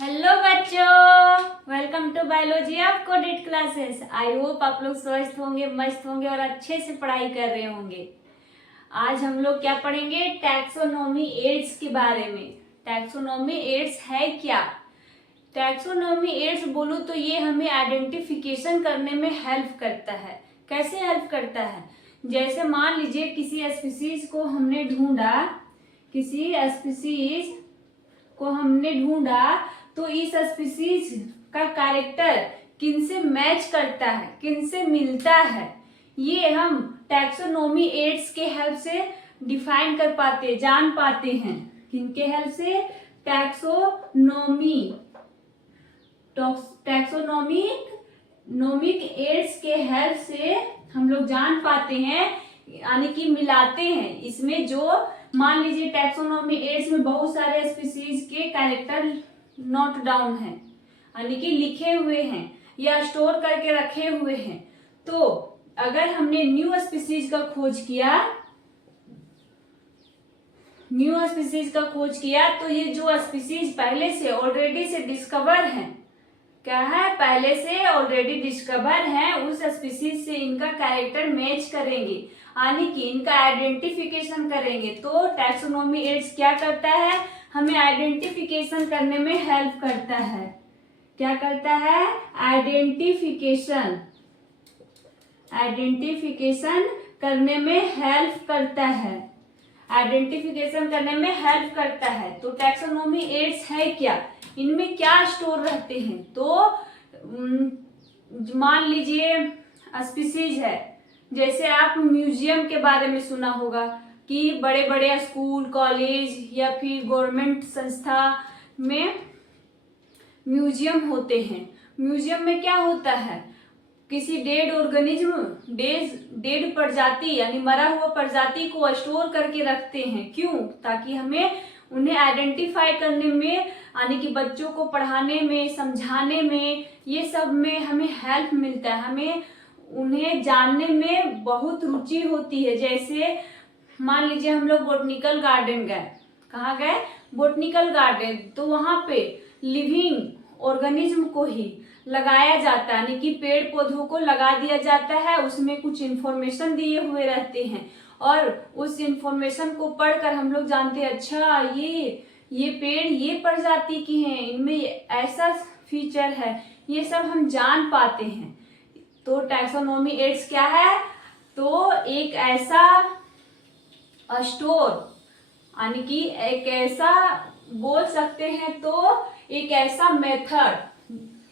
Hello बच्चों, welcome to biology of coded classes. I hope आप लोग स्वस्थ होंगे, मस्त होंगे और अच्छे से पढ़ाई कर रहे होंगे। आज हम लोग क्या पढ़ेंगे? टैक्सोनॉमी एड्स के बारे में। टैक्सोनॉमी एड्स है क्या? टैक्सोनॉमी एड्स बोलूं तो ये हमें आइडेंटिफिकेशन करने में हेल्प करता है। कैसे हेल्प करता है? जैसे मान लीजिए किसी स्पीसीज को हमने ढूंढा, किसी स्पीसीज को हमने ढूंढा तो इस स्पीसीज का कैरेक्टर किन से मैच करता है, किन से मिलता है, ये हम टैक्सोनॉमी एड्स के हेल्प से डिफाइन कर पाते, जान पाते हैं। किनके हेल्प से? टैक्सोनोमिक एड्स के हेल्प से हम लोग जान पाते हैं, यानी कि मिलाते हैं। इसमें जो मान लीजिए टैक्सोनॉमी एड्स में बहुत सारे स्पीसीज के कैरेक्टर नोट डाउन है, यानी कि लिखे हुए हैं या स्टोर करके रखे हुए हैं। तो अगर हमने न्यू स्पीसीज का खोज किया तो ये जो स्पीसीज पहले से ऑलरेडी से डिस्कवर है, क्या है? पहले से ऑलरेडी डिस्कवर है, उस स्पीसीज से इनका कैरेक्टर मैच करेंगे, यानी कि इनका आइडेंटिफिकेशन करेंगे। तो टैक्सोनॉमी एड्स क्या करता है? हमें आइडेंटिफिकेशन करने में हेल्प करता है। क्या करता है? आइडेंटिफिकेशन करने में हेल्प करता है। आइडेंटिफिकेशन करने में हेल्प करता है। तो टैक्सोनॉमी एड्स है क्या? इनमें क्या स्टोर रहते हैं? तो मान लीजिए स्पीसीज है, जैसे आप म्यूजियम के बारे में सुना होगा कि बड़े बड़े स्कूल, कॉलेज या फिर गवर्नमेंट संस्था में म्यूजियम होते हैं। म्यूजियम में क्या होता है? किसी डेड ऑर्गेनिज्म, डेड प्रजाति यानी मरा हुआ प्रजाति को स्टोर करके रखते हैं। क्यों? ताकि हमें उन्हें आइडेंटिफाई करने में, यानी कि बच्चों को पढ़ाने में, समझाने में, ये सब में हमें हेल्प मिलता है। हमें उन्हें जानने में बहुत रुचि होती है। जैसे मान लीजिए हम लोग बोटनिकल गार्डन गए। कहाँ गए? Botanical garden. तो वहां पे लिविंग ऑर्गेनिज्म को ही लगाया जाता है, यानी कि पेड़ पौधों को लगा दिया जाता है। उसमें कुछ इंफॉर्मेशन दिए हुए रहते हैं और उस इंफॉर्मेशन को पढ़कर हम लोग जानते हैं, अच्छा ये पेड़ ये प्रजाति की हैं, इनमें ऐसा फीचर है, ये सब हम जान पाते हैं। तो टैक्सोनॉमी एड्स क्या है? तो एक ऐसा स्टोर, यानी कि एक ऐसा बोल सकते हैं, तो एक ऐसा मेथड,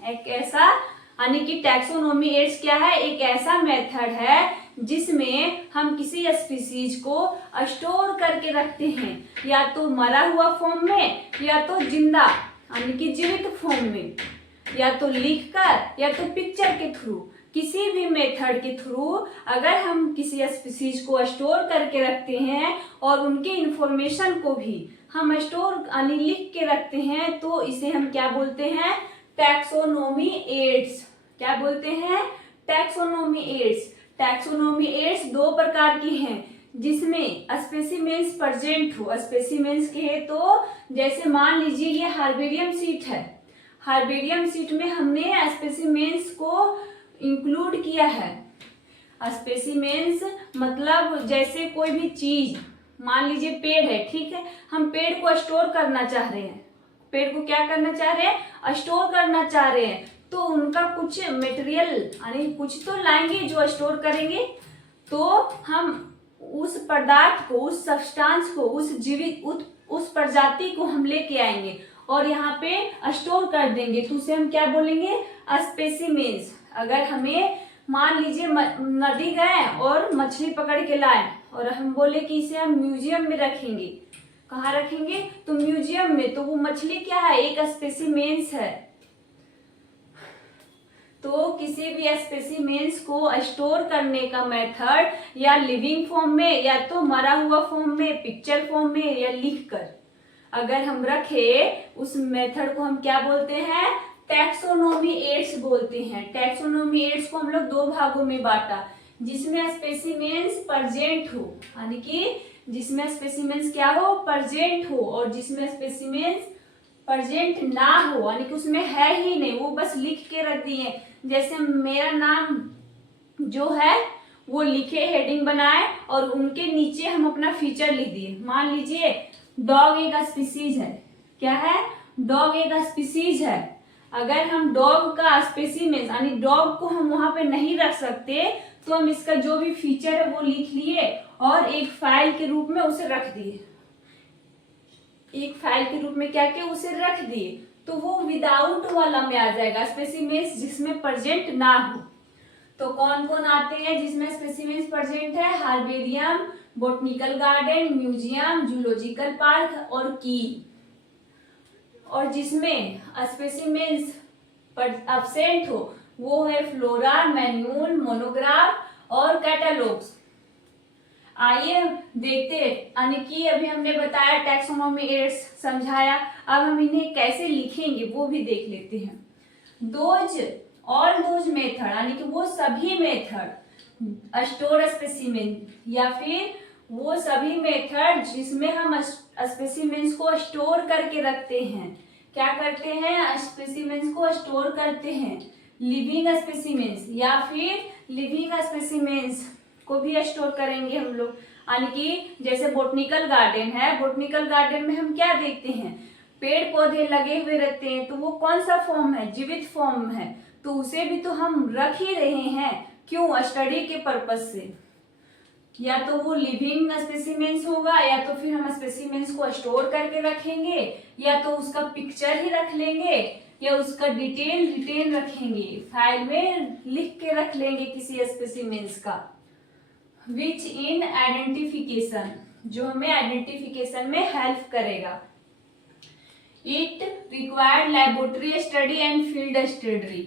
एक ऐसा, यानी कि टैक्सोनॉमी एड्स क्या है? एक ऐसा मेथड है जिसमें हम किसी स्पीसीज को स्टोर करके रखते हैं, या तो मरा हुआ फॉर्म में, या तो जिंदा यानी कि जीवित फॉर्म में, या तो लिखकर, या तो पिक्चर के थ्रू। किसी भी मेथड के थ्रू अगर हम किसी स्पीसीज को स्टोर करके रखते हैं और उनके इंफॉर्मेशन को भी हम स्टोर यानी लिख के रखते हैं, तो इसे हम क्या बोलते हैं? Taxonomy aids. क्या बोलते हैं? Taxonomy ads. टैक्सोनॉमी एड्स दो प्रकार की हैं, जिसमें स्पेसिमेंस प्रेजेंट हो। स्पेसिमेंस के तो जैसे मान लीजिए ये हर्बेरियम सीट है। हर्बेरियम सीट में हमने स्पेसिमेंस को इंक्लूड किया है। स्पेसिमेंस मतलब जैसे कोई भी चीज, मान लीजिए पेड़ है, ठीक है, हम पेड़ को स्टोर करना चाह रहे हैं। पेड़ को क्या करना चाह रहे हैं? स्टोर करना चाह रहे हैं। तो उनका कुछ मटेरियल, यानी कुछ तो लाएंगे जो स्टोर करेंगे। तो हम उस पदार्थ को, उस सब्सटेंस को, उस जीवित उस प्रजाति को हम लेके आएंगे और यहाँ पे स्टोर कर देंगे। तो उसे हम क्या बोलेंगे? स्पेसिमेंस। अगर हमें मान लीजिए नदी गए और मछली पकड़ के लाए और हम बोले कि इसे हम म्यूजियम में रखेंगे। कहाँ रखेंगे? तो म्यूजियम में। तो वो मछली क्या है? एक स्पेसिमेंस है। तो किसी भी स्पेसिमेंस को स्टोर करने का मेथड या लिविंग फॉर्म में, या तो मरा हुआ फॉर्म में, पिक्चर फॉर्म में, या लिखकर अगर हम रखे, उस मेथड को हम क्या बोलते हैं? टैक्सोनॉमी एड्स बोलते हैं। टैक्सोनॉमी एड्स को हम लोग दो भागों में बांटा, जिसमें स्पेसिमेंस प्रेजेंट हो, यानी कि जिसमें स्पेसिमेंस क्या हो, प्रेजेंट हो, और जिसमें स्पेसिमेंस प्रेजेंट ना हो यानी कि उसमें है ही नहीं, वो बस लिख के रख दिए। जैसे मेरा नाम जो है वो लिखे, हेडिंग बनाए और उनके नीचे हम अपना फीचर लिख दिए। मान लीजिए डॉग एक स्पीसीज है। क्या है? डॉग एक स्पीसीज है। अगर हम डॉग का स्पेसिमेंस यानी डॉग को हम वहां पे नहीं रख सकते तो हम इसका जो भी फीचर है वो लिख लिए और एक फाइल के रूप में उसे रख दिए। एक फाइल के रूप में क्या किया, उसे रख दिए, तो वो विदाउट वाला में आ जाएगा, स्पेसिमेंस जिसमें प्रेजेंट ना हो। तो कौन कौन आते हैं जिसमें स्पेसिमेंस प्रेजेंट है? Herbarium, botanical garden, museum, zoological park और की। और जिसमें स्पेसिमेंस एब्सेंट हो वो है फ्लोरा, मैन्यूल, मोनोग्राफ और कैटलॉग्स। आइए देखते हैं, यानी कि अभी हमने बताया टैक्सोनॉमी एड्स समझाया, अब हम इन्हें कैसे लिखेंगे वो भी देख लेते हैं। दोज, ऑल दोज मेथड यानी कि वो सभी मेथड, स्टोर स्पेसिमेन या फिर वो सभी मेथड जिसमें हम स्पेसिमेंस को स्टोर करके रखते हैं। क्या करते हैं? स्पेसिमेंस को स्टोर करते हैं। लिविंग स्पेसिमेंस या फिर लिविंग स्पेसिमेंस को भी स्टोर करेंगे हम लोग, यानी कि जैसे बॉटनिकल गार्डन है, बॉटनिकल गार्डन में हम क्या देखते हैं? पेड़ पौधे लगे हुए रहते हैं, तो वो कौन सा फॉर्म है? जीवित फॉर्म है, तो उसे भी तो हम रख ही रहे हैं। क्यों? स्टडी के पर्पज से। या तो वो लिविंग स्पेसिमेंस होगा या तो फिर हम स्पेसिमेंस को स्टोर करके रखेंगे या तो उसका पिक्चर ही रख लेंगे या उसका डिटेल रखेंगे, फाइल में लिख के रख लेंगे किसी स्पेसिमेंस का। विच इन आइडेंटिफिकेशन, जो हमें आइडेंटिफिकेशन में हेल्प करेगा। It required laboratory study and field study,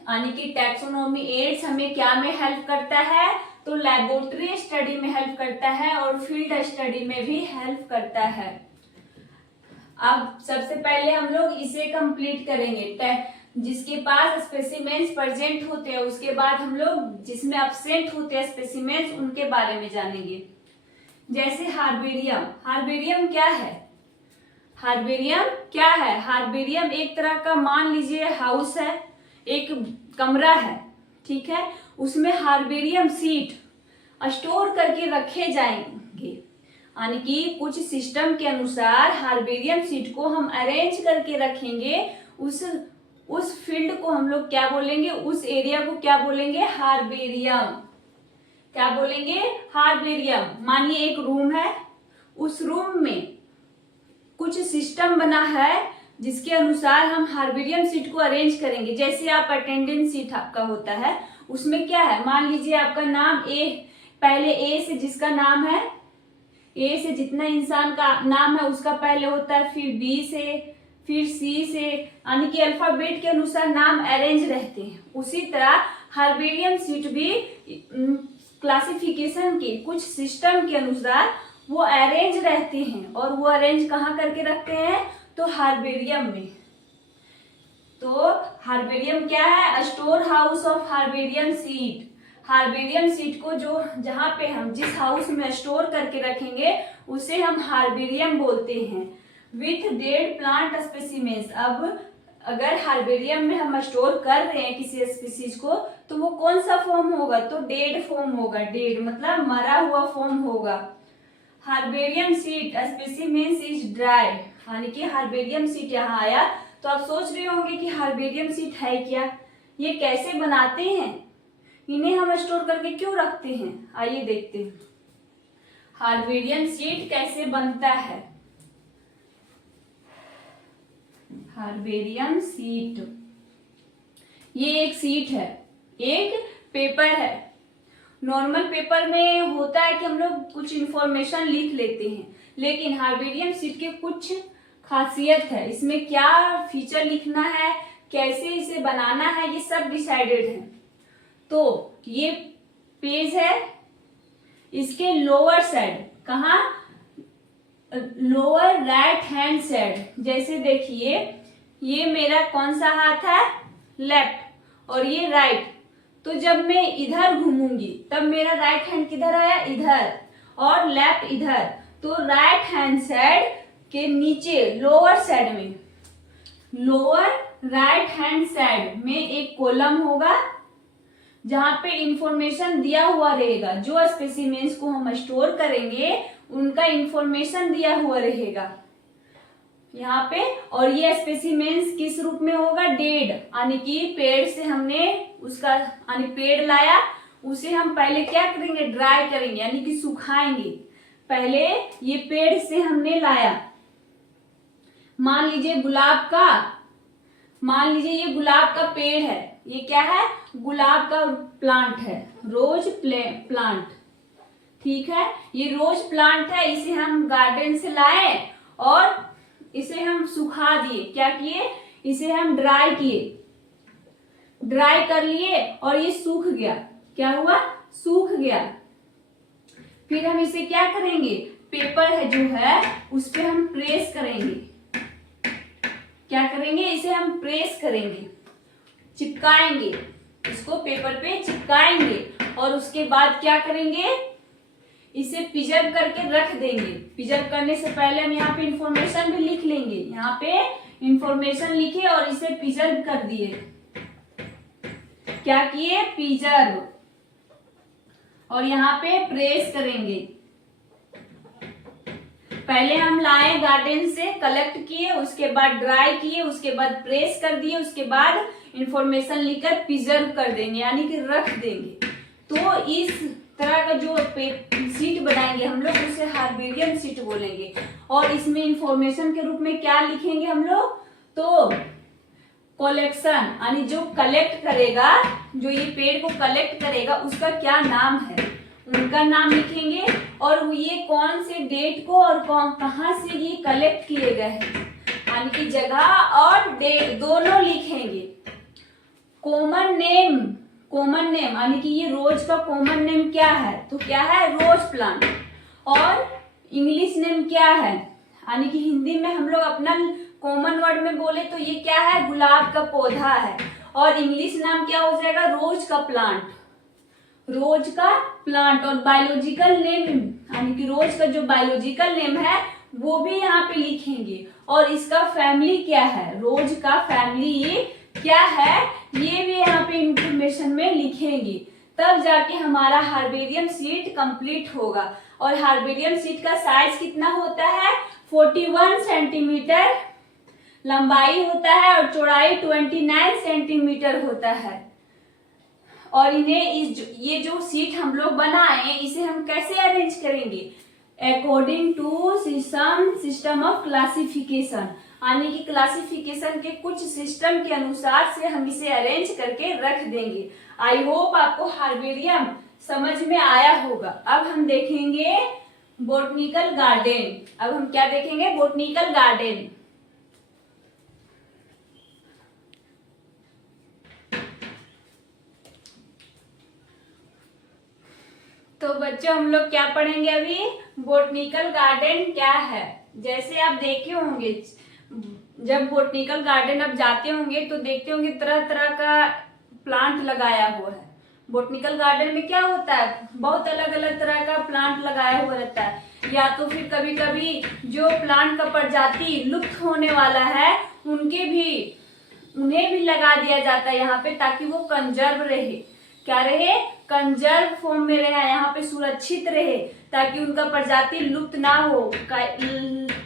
यानी कि टैक्सोनॉमी एड्स हमें क्या में हेल्प करता है? तो लैबोरेटरी स्टडी में हेल्प करता है और फील्ड स्टडी में भी हेल्प करता है। अब सबसे पहले हम लोग इसे कंप्लीट करेंगे, जिसके पास स्पेसिमेंस प्रेजेंट होते हैं, उसके बाद हम लोग जिसमें एब्सेंट होते हैं स्पेसिमेंस उनके बारे में जानेंगे। जैसे हार्बेरियम, हार्बेरियम क्या है? हार्बेरियम क्या है? हार्बेरियम एक तरह का मान लीजिए हाउस है, एक कमरा है, ठीक है, उसमें हार्बेरियम सीट स्टोर करके रखे जाएंगे, यानी कि कुछ सिस्टम के अनुसार हार्बेरियम सीट को हम अरेंज करके रखेंगे। उस फील्ड को हम लोग क्या बोलेंगे? उस एरिया को क्या बोलेंगे? हार्बेरियम। क्या बोलेंगे? हार्बेरियम। मानिए एक रूम है, उस रूम में कुछ सिस्टम बना है जिसके अनुसार हम हार्बेरियम सीट को अरेंज करेंगे। जैसे आप अटेंडेंस सीट आपका होता है, उसमें क्या है? मान लीजिए आपका नाम ए, पहले ए से जिसका नाम है, ए से जितना इंसान का नाम है उसका पहले होता है, फिर बी से, फिर सी से, यानी कि अल्फाबेट के अनुसार नाम अरेंज रहते हैं। उसी तरह हार्बेरियम सीट भी क्लासिफिकेशन के कुछ सिस्टम के अनुसार वो अरेंज रहते हैं, और वो अरेंज कहाँ करके रखते हैं? तो हार्बेरियम में। तो हार्बेरियम क्या है? Store house of herbarium seat. Herbarium seat को जो जहाँ पे हम जिस हाउस में स्टोर करके रखेंगे उसे हम हार्बेरियम बोलते हैं। विथ डेड प्लांट स्पेसिमेंस, अब अगर हार्बेरियम में हम स्टोर कर रहे हैं किसी स्पीसीज को तो वो कौन सा फॉर्म होगा? तो डेड फॉर्म होगा। डेड मतलब मरा हुआ फॉर्म होगा। Herbarium seat specimens is dry, यानी कि हार्बेरियम सीट यहाँ आया तो आप सोच रहे होंगे कि हार्बेरियम सीट है क्या, ये कैसे बनाते हैं, इन्हें हम स्टोर करके क्यों रखते हैं? आइए देखते हैं हार्बेरियम सीट कैसे बनता है। हार्बेरियम सीट, ये एक सीट है, एक पेपर है। नॉर्मल पेपर में होता है कि हम लोग कुछ इंफॉर्मेशन लिख लेते हैं, लेकिन हार्बेरियम सीट के कुछ खासियत है। इसमें क्या फीचर लिखना है, कैसे इसे बनाना है, ये सब डिसाइडेड है। तो ये पेज है, इसके लोअर साइड, कहाँ? Lower right hand side. जैसे देखिए ये मेरा कौन सा हाथ है? लेफ्ट, और ये राइट। तो जब मैं इधर घूमूंगी तब मेरा राइट हैंड किधर आया? इधर। और लेफ्ट इधर। तो राइट हैंड साइड के नीचे लोअर साइड में, लोअर राइट हैंड साइड में एक कॉलम होगा जहां पे इंफॉर्मेशन दिया हुआ रहेगा। जो स्पेसिमेंस को हम स्टोर करेंगे उनका इंफॉर्मेशन दिया हुआ रहेगा यहाँ पे। और ये स्पेसिमेंस किस रूप में होगा? डेड, यानी कि पेड़ से हमने उसका यानी पेड़ लाया, उसे हम पहले क्या करेंगे? ड्राई करेंगे, यानी कि सुखाएंगे। पहले ये पेड़ से हमने लाया, मान लीजिए ये गुलाब का पेड़ है। ये क्या है? गुलाब का प्लांट है, रोज प्लांट। ठीक है, ये रोज प्लांट है। इसे हम गार्डन से लाए और इसे हम सुखा दिए। क्या किए? इसे हम ड्राई किए, ड्राई कर लिए और ये सूख गया। क्या हुआ? सूख गया। फिर हम इसे क्या करेंगे? पेपर है जो है उस पे हम प्रेस करेंगे। क्या करेंगे? इसे हम प्रेस करेंगे, चिपकाएंगे, इसको पेपर पे चिपकाएंगे और उसके बाद क्या करेंगे? इसे प्रिजर्व करके रख देंगे। प्रिजर्व करने से पहले हम यहाँ पे इंफॉर्मेशन भी लिख लेंगे। यहाँ पे इंफॉर्मेशन लिखे और इसे प्रिजर्व कर दिए। क्या किए? प्रिजर्व। और यहाँ पे प्रेस करेंगे। पहले हम लाए गार्डन से, कलेक्ट किए, उसके बाद ड्राई किए, उसके बाद प्रेस कर दिए, उसके बाद इंफॉर्मेशन लिखकर प्रिजर्व कर देंगे, यानी कि रख देंगे। तो इस तरह का जो शीट बनाएंगे हम लोग उसे हर्बेरियम शीट बोलेंगे। और इसमें इंफॉर्मेशन के रूप में क्या लिखेंगे हम लोग? तो कलेक्शन, यानी जो कलेक्ट करेगा, जो ये पेड़ को कलेक्ट करेगा उसका क्या नाम है, उनका नाम लिखेंगे। और ये कौन से डेट को और कहां से ये कलेक्ट किए गए हैं, यानी कि जगह और डेट दोनों लिखेंगे। कॉमन नेम यानी कि ये रोज का कॉमन नेम क्या है? तो क्या है? Rose plant. और इंग्लिश नेम क्या है, यानी कि हिंदी में हम लोग अपना कॉमन वर्ड में बोले तो ये क्या है? गुलाब का पौधा है। और इंग्लिश नाम क्या हो जाएगा? रोज का प्लांट, रोज का प्लांट। और बायोलॉजिकल नेम, यानी कि रोज का जो बायोलॉजिकल नेम है वो भी यहाँ पे लिखेंगे। और इसका फैमिली क्या है, रोज का फैमिली क्या है, ये भी यहाँ पे इंफॉर्मेशन में लिखेंगे। तब जाके हमारा हार्बेरियम शीट कंप्लीट होगा। और हार्बेरियम शीट का साइज कितना होता है? 41 सेंटीमीटर लंबाई होता है और चौड़ाई 29 सेंटीमीटर होता है। और इन्हें ये जो शीट हम लोग बनाए इसे हम कैसे अरेंज करेंगे? According to system of classification, यानी कि क्लासिफिकेशन के कुछ सिस्टम के अनुसार से हम इसे अरेंज करके रख देंगे। आई होप आपको हार्बेरियम समझ में आया होगा। अब हम देखेंगे बोटनिकल गार्डन। अब हम क्या देखेंगे? Botanical garden. तो बच्चों हम लोग क्या पढ़ेंगे अभी? बोटनिकल गार्डन क्या है। जैसे आप देखे होंगे, जब बोटनिकल गार्डन आप जाते होंगे तो देखते होंगे तरह तरह का प्लांट लगाया हुआ है। बोटनिकल गार्डन में क्या होता है? बहुत अलग अलग तरह का प्लांट लगाया हुआ रहता है। या तो फिर कभी कभी जो प्लांट का प्रजाति लुप्त होने वाला है उन्हें भी लगा दिया जाता है यहाँ पे, ताकि वो कंजर्व रहे। क्या रहे? कंजर्व फॉर्म में रहे, यहाँ पे सुरक्षित रहे, ताकि उनका प्रजाति लुप्त ना हो।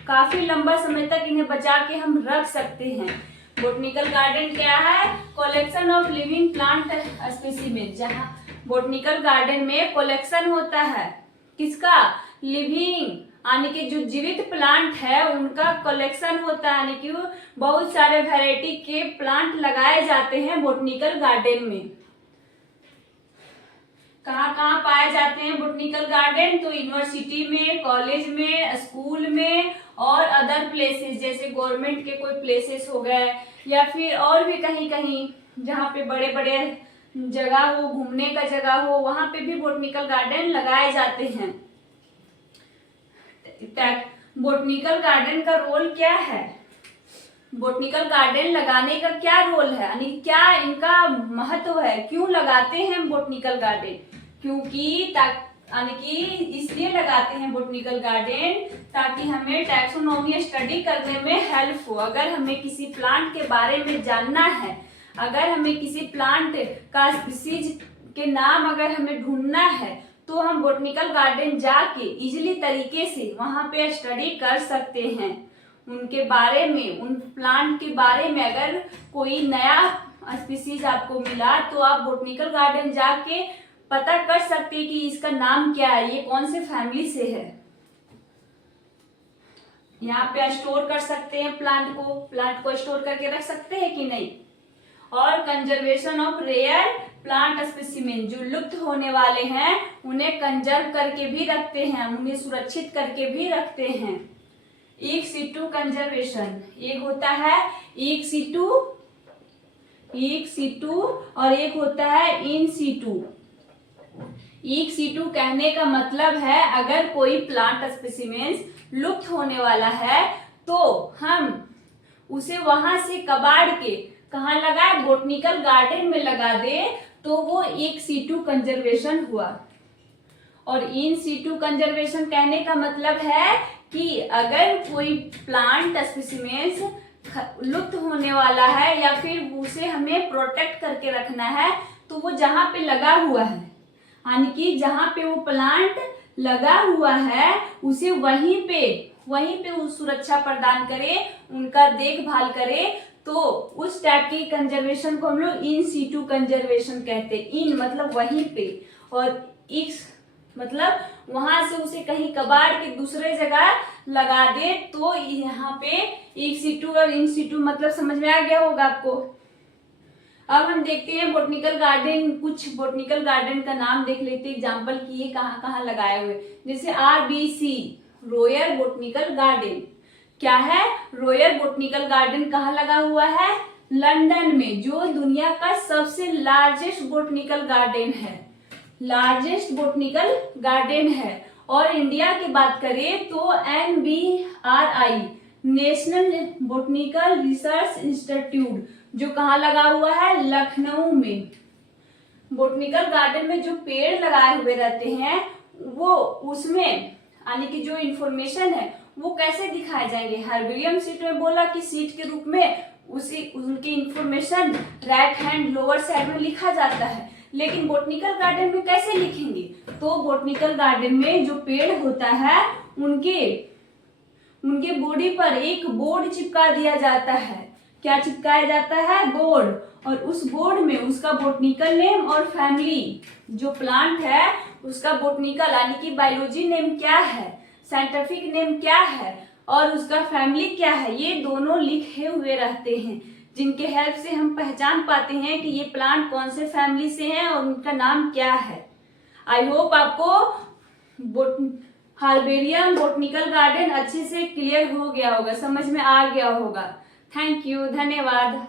काफी लंबा समय तक इन्हें बचा के हम रख सकते हैं। बोटनिकल गार्डन क्या है? Collection of living plant specimen. जहाँ बोटनिकल गार्डन में कलेक्शन होता है किसका? लिविंग, यानी कि जो जीवित प्लांट है उनका कलेक्शन होता है, यानी कि बहुत सारे वैरायटी के प्लांट लगाए जाते हैं बोटनिकल गार्डन में। कहाँ कहाँ पाए जाते हैं बोटनिकल गार्डन? तो यूनिवर्सिटी में, कॉलेज में, स्कूल में और अदर प्लेसेस, जैसे गवर्नमेंट के कोई प्लेसेस हो गए या फिर और भी कहीं कहीं जहाँ पे बड़े बड़े जगह हो, घूमने का जगह हो, वहां पे भी बोटनिकल गार्डन लगाए जाते हैं। बोटनिकल गार्डन का रोल क्या है? बोटनिकल गार्डन लगाने का क्या रोल है, यानी क्या इनका महत्व है, क्यों लगाते हैं बोटनिकल गार्डन? क्योंकि यानी कि इसलिए लगाते हैं बोटनिकल गार्डन ताकि हमें टैक्सोनॉमी स्टडी करने में हेल्प हो। अगर हमें किसी प्लांट के बारे में जानना है, अगर हमें किसी प्लांट का स्पीसीज के नाम अगर हमें ढूंढना है, तो हम बोटनिकल गार्डन जाके इजीली तरीके से वहां पे स्टडी कर सकते हैं। उनके बारे में, उन प्लांट के बारे में अगर कोई नया स्पीसीज आपको मिला तो आप बोटनिकल गार्डन जाके पता कर सकते हैं कि इसका नाम क्या है, ये कौन से फैमिली से है। यहाँ पे स्टोर कर सकते हैं प्लांट को स्टोर करके रख सकते हैं कि नहीं। और conservation of rare plant specimen, जो लुप्त होने वाले हैं उन्हें कंजर्व करके भी रखते हैं, उन्हें सुरक्षित करके भी रखते हैं। इन सीटू कंजर्वेशन, एक होता है इन सीटू और एक होता है इन सीटू। इन सीटू कहने का मतलब है अगर कोई प्लांट स्पेसिमेंस लुप्त होने वाला है तो हम उसे वहां से कबाड़ के कहाँ लगाए, बोटनिकल गार्डन में लगा दे, तो वो एक सीटू कंजर्वेशन हुआ। और इन सीटू कंजर्वेशन कहने का मतलब है कि अगर कोई प्लांट स्पेसिमेंस लुप्त होने वाला है या फिर उसे हमें प्रोटेक्ट करके रखना है, तो वो जहां पे लगा हुआ है, यानी कि जहां पे वो प्लांट लगा हुआ है उसे वहीं पे उस सुरक्षा प्रदान करे, उनका देखभाल करे, तो उस टाइप की कंजर्वेशन को हम लोग इन सीटू कंजर्वेशन कहते हैं। इन मतलब वहीं पे और इक्स मतलब वहां से उसे कहीं कबाड़ के दूसरे जगह लगा दे, तो यहाँ पे इन सीटू और इन सीटू मतलब समझ में आ गया होगा आपको। अब हम देखते हैं बोटनिकल गार्डन, कुछ बोटनिकल गार्डन का नाम देख लेते हैं एग्जाम्पल की, ये कहाँ कहाँ लगाए हुए। जैसे RBC रॉयल बोटनिकल गार्डन, क्या है, रॉयल बोटनिकल गार्डन कहाँ लगा हुआ है, लंदन में, जो दुनिया का सबसे लार्जेस्ट बोटनिकल गार्डन है, लार्जेस्ट बोटनिकल गार्डन है। और इंडिया की बात करें तो NBRI national botanical research institute, जो कहाँ लगा हुआ है, लखनऊ में। बोटनिकल गार्डन में जो पेड़ लगाए हुए रहते हैं वो उसमें यानी कि जो इन्फॉर्मेशन है वो कैसे दिखाए जाएंगे। हर्बेरियम शीट में बोला कि शीट के रूप में उनकी information right hand lower side में लिखा जाता है, लेकिन बोटनिकल गार्डन में कैसे लिखेंगे, तो बोटनिकल गार्डन में जो पेड़ होता है उनके बॉडी पर एक बोर्ड चिपका दिया जाता है। क्या चिपकाया जाता है, बोर्ड, और उस बोर्ड में उसका बोटनिकल नेम और फैमिली, जो प्लांट है उसका बोटनिकल यानी कि बायोलॉजी नेम क्या है, साइंटिफिक नेम क्या है और उसका फैमिली क्या है, ये दोनों लिखे हुए रहते हैं, जिनके हेल्प से हम पहचान पाते हैं कि ये प्लांट कौन से फैमिली से हैं और उनका नाम क्या है। आई होप आपको हर्बेरियम बोटनिकल गार्डन अच्छे से क्लियर हो गया होगा, समझ में आ गया होगा। थैंक यू, धन्यवाद।